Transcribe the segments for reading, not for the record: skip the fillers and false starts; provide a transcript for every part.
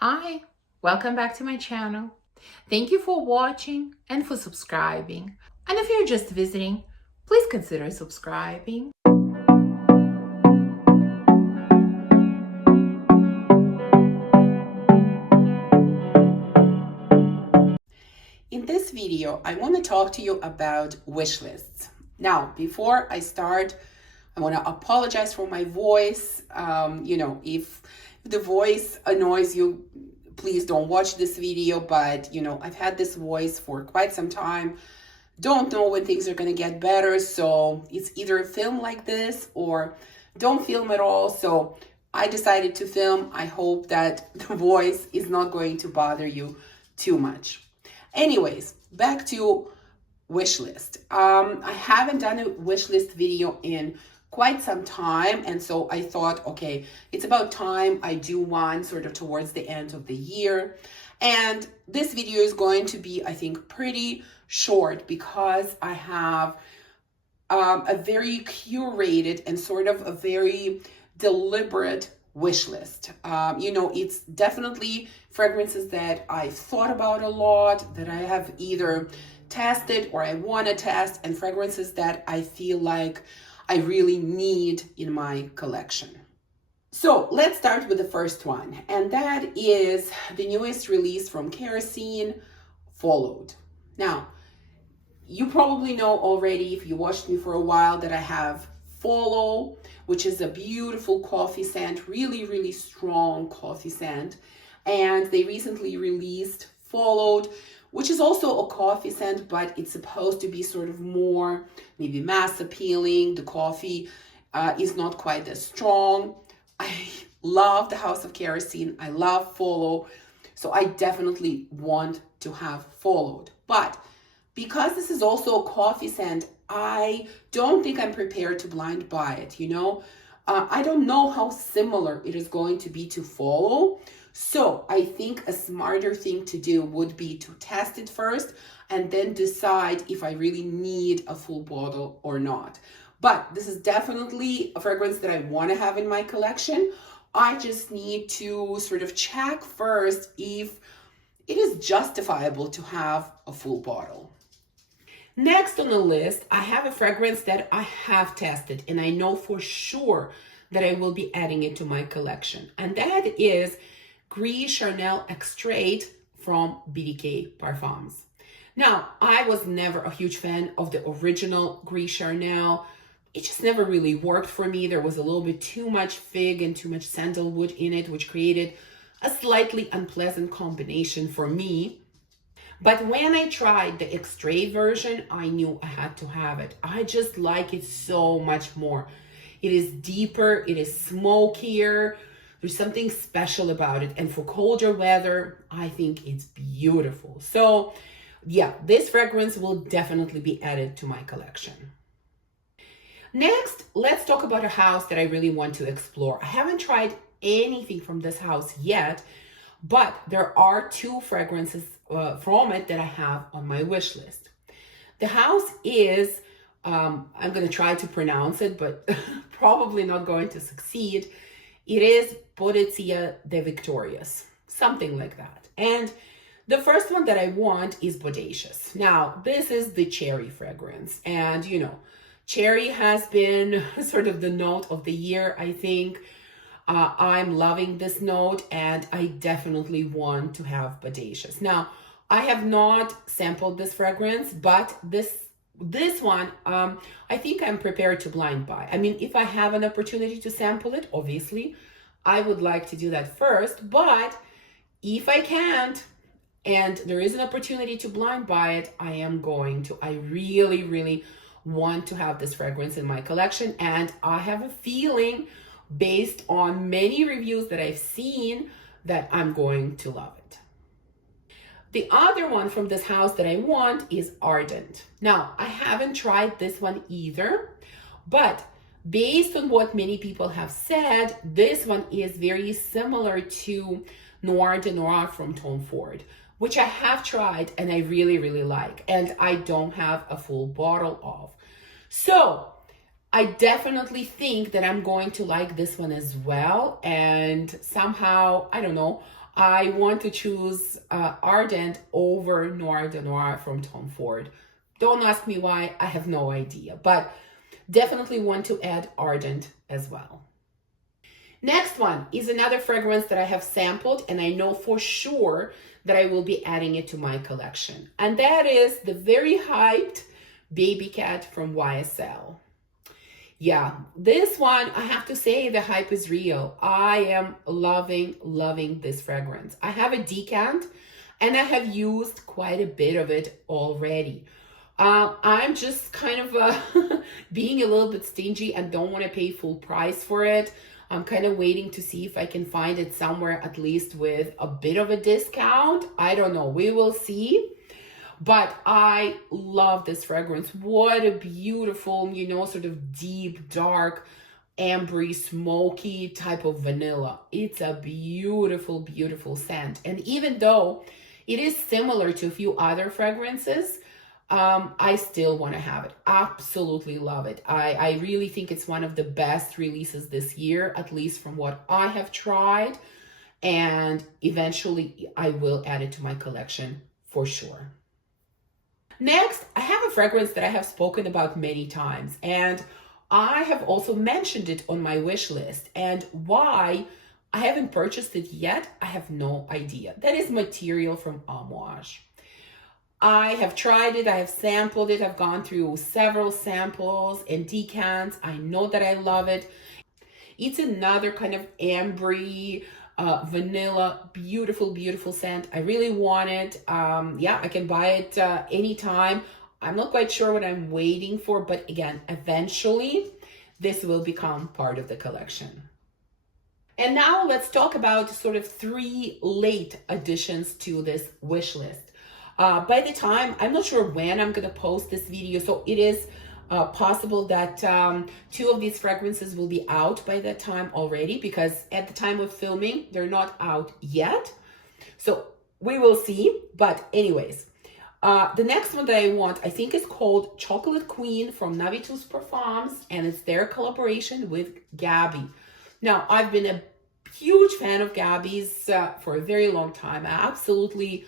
Hi, welcome back to my channel. Thank you for watching and for subscribing. And if you're just visiting, please consider subscribing. In this video, I want to talk to you about wish lists. Now, before I start, I want to apologize for my voice. If the voice annoys you, please don't watch this video. But, I've had this voice for quite some time. Don't know when things are going to get better. So it's either film like this or don't film at all. So I decided to film. I hope that the voice is not going to bother you too much. Anyways, back to wish list. I haven't done a wish list video in quite some time, and so I thought, okay, it's about time I do one sort of towards the end of the year. And this video is going to be, I think, pretty short because I have a very curated and sort of a very deliberate wish list. It's definitely fragrances that I thought about a lot, that I have either tested or I want to test, and fragrances that I feel like I really need in my collection. So let's start with the first one, and that is the newest release from Kerosene, Followed. Now, you probably know already, if you watched me for a while, that I have Follow, which is a beautiful coffee scent, really, really strong coffee scent. And they recently released Followed, which is also a coffee scent, but it's supposed to be sort of more maybe mass appealing. The coffee is not quite as strong. I love the House of Kerosene. I love Follow. So I definitely want to have Followed. But because this is also a coffee scent, I don't think I'm prepared to blind buy it, I don't know how similar it is going to be to Follow. So I think a smarter thing to do would be to test it first and then decide if I really need a full bottle or not. But this is definitely a fragrance that I want to have in my collection. I just need to sort of check first if it is justifiable to have a full bottle. Next on the list, I have a fragrance that I have tested and I know for sure that I will be adding it to my collection. And that is Gris Charnel Extrait from BDK Parfums. Now, I was never a huge fan of the original Gris Charnel. It just never really worked for me. There was a little bit too much fig and too much sandalwood in it, which created a slightly unpleasant combination for me. But when I tried the Extrait version, I knew I had to have it. I just like it so much more. It is deeper, it is smokier. There's something special about it. And for colder weather, I think it's beautiful. So yeah, this fragrance will definitely be added to my collection. Next, let's talk about a house that I really want to explore. I haven't tried anything from this house yet, but there are two fragrances from it that I have on my wish list. The house is, I'm going to try to pronounce it, but probably not going to succeed. It is Boudicca de Victorious, something like that. And the first one that I want is Bodacious. Now, this is the cherry fragrance. And, cherry has been sort of the note of the year, I think. I'm loving this note and I definitely want to have Bodacious. Now, I have not sampled this fragrance, but this one, I think I'm prepared to blind buy. I mean, if I have an opportunity to sample it, obviously, I would like to do that first. But if I can't, and there is an opportunity to blind buy it, I am going to. I really, really want to have this fragrance in my collection. And I have a feeling, based on many reviews that I've seen, that I'm going to love it. The other one from this house that I want is Ardent. Now, I haven't tried this one either, but based on what many people have said, this one is very similar to Noir de Noir from Tom Ford, which I have tried and I really, really like, and I don't have a full bottle of. So I definitely think that I'm going to like this one as well. And somehow, I don't know, I want to choose Ardent over Noir de Noir from Tom Ford. Don't ask me why, I have no idea, but definitely want to add Ardent as well. Next one is another fragrance that I have sampled, and I know for sure that I will be adding it to my collection. And that is the very hyped Baby Cat from YSL. Yeah, this one, I have to say the hype is real. I am loving this fragrance. I have a decant and I have used quite a bit of it already. I'm just kind of being a little bit stingy and don't want to pay full price for it. I'm kind of waiting to see if I can find it somewhere at least with a bit of a discount. I don't know, we will see. But I love this fragrance. What a beautiful, you know, sort of deep, dark, ambery, smoky type of vanilla. It's a beautiful, beautiful scent. And even though it is similar to a few other fragrances, I still want to have it. Absolutely love it. I really think it's one of the best releases this year, at least from what I have tried. And eventually I will add it to my collection for sure. Next, I have a fragrance that I have spoken about many times, and I have also mentioned it on my wish list. And why I haven't purchased it yet, I have no idea. That is Material from Amouage. I have tried it, I have sampled it, I've gone through several samples and decants. I know that I love it. It's another kind of ambery, vanilla, beautiful scent. I really want it. Yeah, I can buy it anytime. I'm not quite sure what I'm waiting for, but again, eventually this will become part of the collection. And now let's talk about sort of 3 late additions to this wish list. By the time, I'm not sure when I'm gonna post this video, so it is possible that 2 of these fragrances will be out by that time already, because at the time of filming, they're not out yet. So we will see, but anyways. The next one that I want, I think is called Chocolate Queen from Navitus Parfums, and it's their collaboration with Gabi. Now, I've been a huge fan of Gabi's for a very long time. I absolutely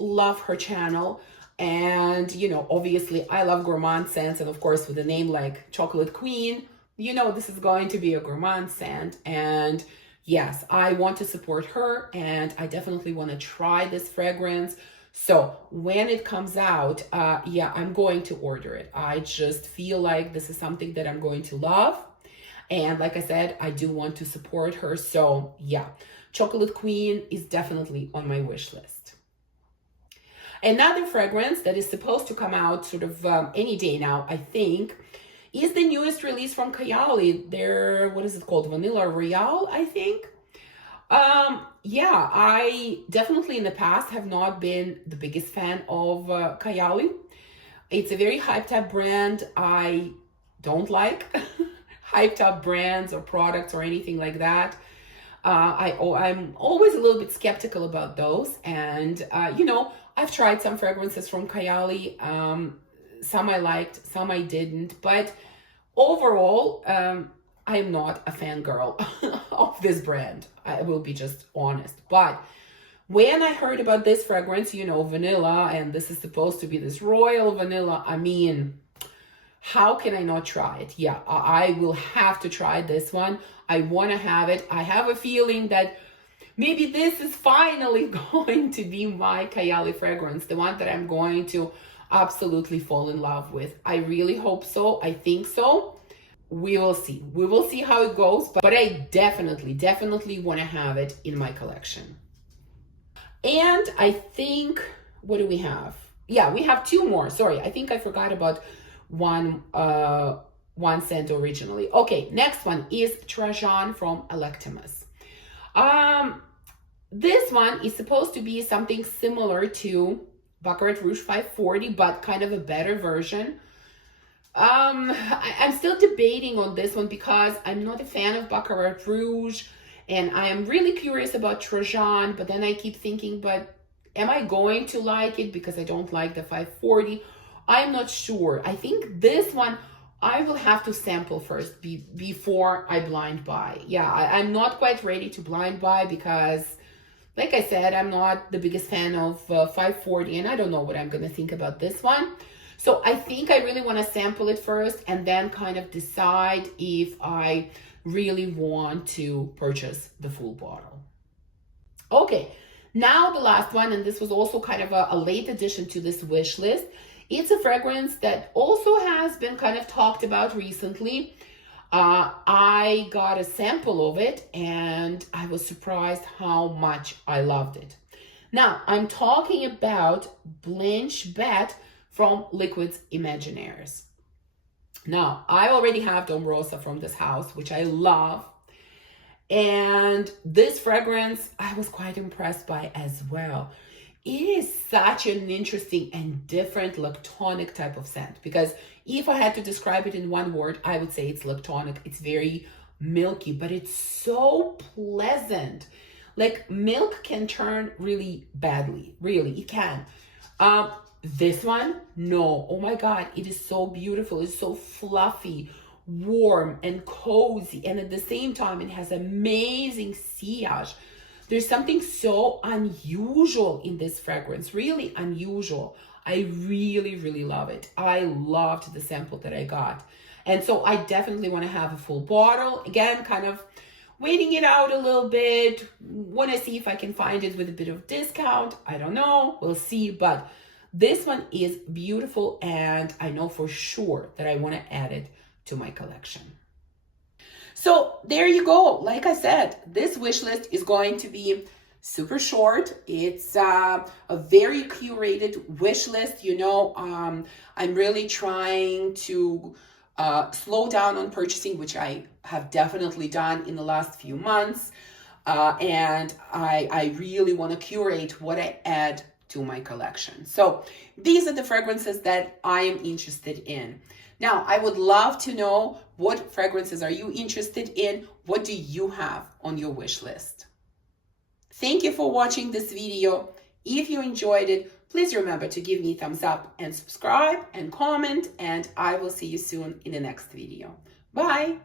love her channel. And, you know, obviously I love gourmand scents. And of course, with a name like Chocolate Queen, you know, this is going to be a gourmand scent. And yes, I want to support her, and I definitely want to try this fragrance. So when it comes out, yeah, I'm going to order it. I just feel like this is something that I'm going to love. And like I said, I do want to support her. So yeah, Chocolate Queen is definitely on my wish list. Another fragrance that is supposed to come out sort of any day now, I think, is the newest release from Kayali. Their, what is it called? Vanilla Royale, I think. Yeah, I definitely in the past have not been the biggest fan of Kayali. It's a very hyped up brand. I don't like hyped up brands or products or anything like that. I'm always a little bit skeptical about those. And, you know, I've tried some fragrances from Kayali. Some I liked, some I didn't. But overall, I am not a fangirl of this brand. I will be just honest. But when I heard about this fragrance, you know, vanilla, and this is supposed to be this royal vanilla, I mean, how can I not try it? Yeah, I will have to try this one. I want to have it. I have a feeling that maybe this is finally going to be my Kayali fragrance, the one that I'm going to absolutely fall in love with. I really hope so. I think so. We will see. We will see how it goes, but I definitely want to have it in my collection. And I think, what do we have? Yeah, we have 2 more. Sorry, I think I forgot about one scent originally. Okay, next one is Trajan from Electimus. This one is supposed to be something similar to Baccarat Rouge 540, but kind of a better version. I'm still debating on this one because I'm not a fan of Baccarat Rouge, and I am really curious about Trajan, but then I keep thinking, but am I going to like it because I don't like the 540? I'm not sure. I think this one I will have to sample first before I blind buy. Yeah, I'm not quite ready to blind buy because Like I said, I'm not the biggest fan of 540, and I don't know what I'm going to think about this one. So I think I really want to sample it first and then kind of decide if I really want to purchase the full bottle. Okay, now the last one, and this was also kind of a late addition to this wish list. It's a fragrance that also has been kind of talked about recently. I got a sample of it and I was surprised how much I loved it. Now, I'm talking about Blanche Bette from Liquids Imaginaires. Now, I already have Dom Rosa from this house, which I love. And this fragrance, I was quite impressed by as well. It is such an interesting and different lactonic type of scent, because if I had to describe it in one word, I would say it's lactonic. It's very milky, but it's so pleasant. Like, milk can turn really badly, really, it can. This one, no, oh my God, it is so beautiful. It's so fluffy, warm and cozy, and at the same time it has amazing sillage. There's something so unusual in this fragrance, really unusual. I really love it. I loved the sample that I got, and so I definitely want to have a full bottle. Again, kind of waiting it out a little bit, want to see if I can find it with a bit of discount. I don't know, we'll see, but this one is beautiful, and I know for sure that I want to add it to my collection. So there you go. Like I said, this wish list is going to be super short. It's a very curated wish list. You know, I'm really trying to slow down on purchasing, which I have definitely done in the last few months. And I really want to curate what I add to my collection. So these are the fragrances that I am interested in. Now, I would love to know, what fragrances are you interested in? What do you have on your wish list? Thank you for watching this video. If you enjoyed it, please remember to give me a thumbs up and subscribe and comment, and I will see you soon in the next video. Bye.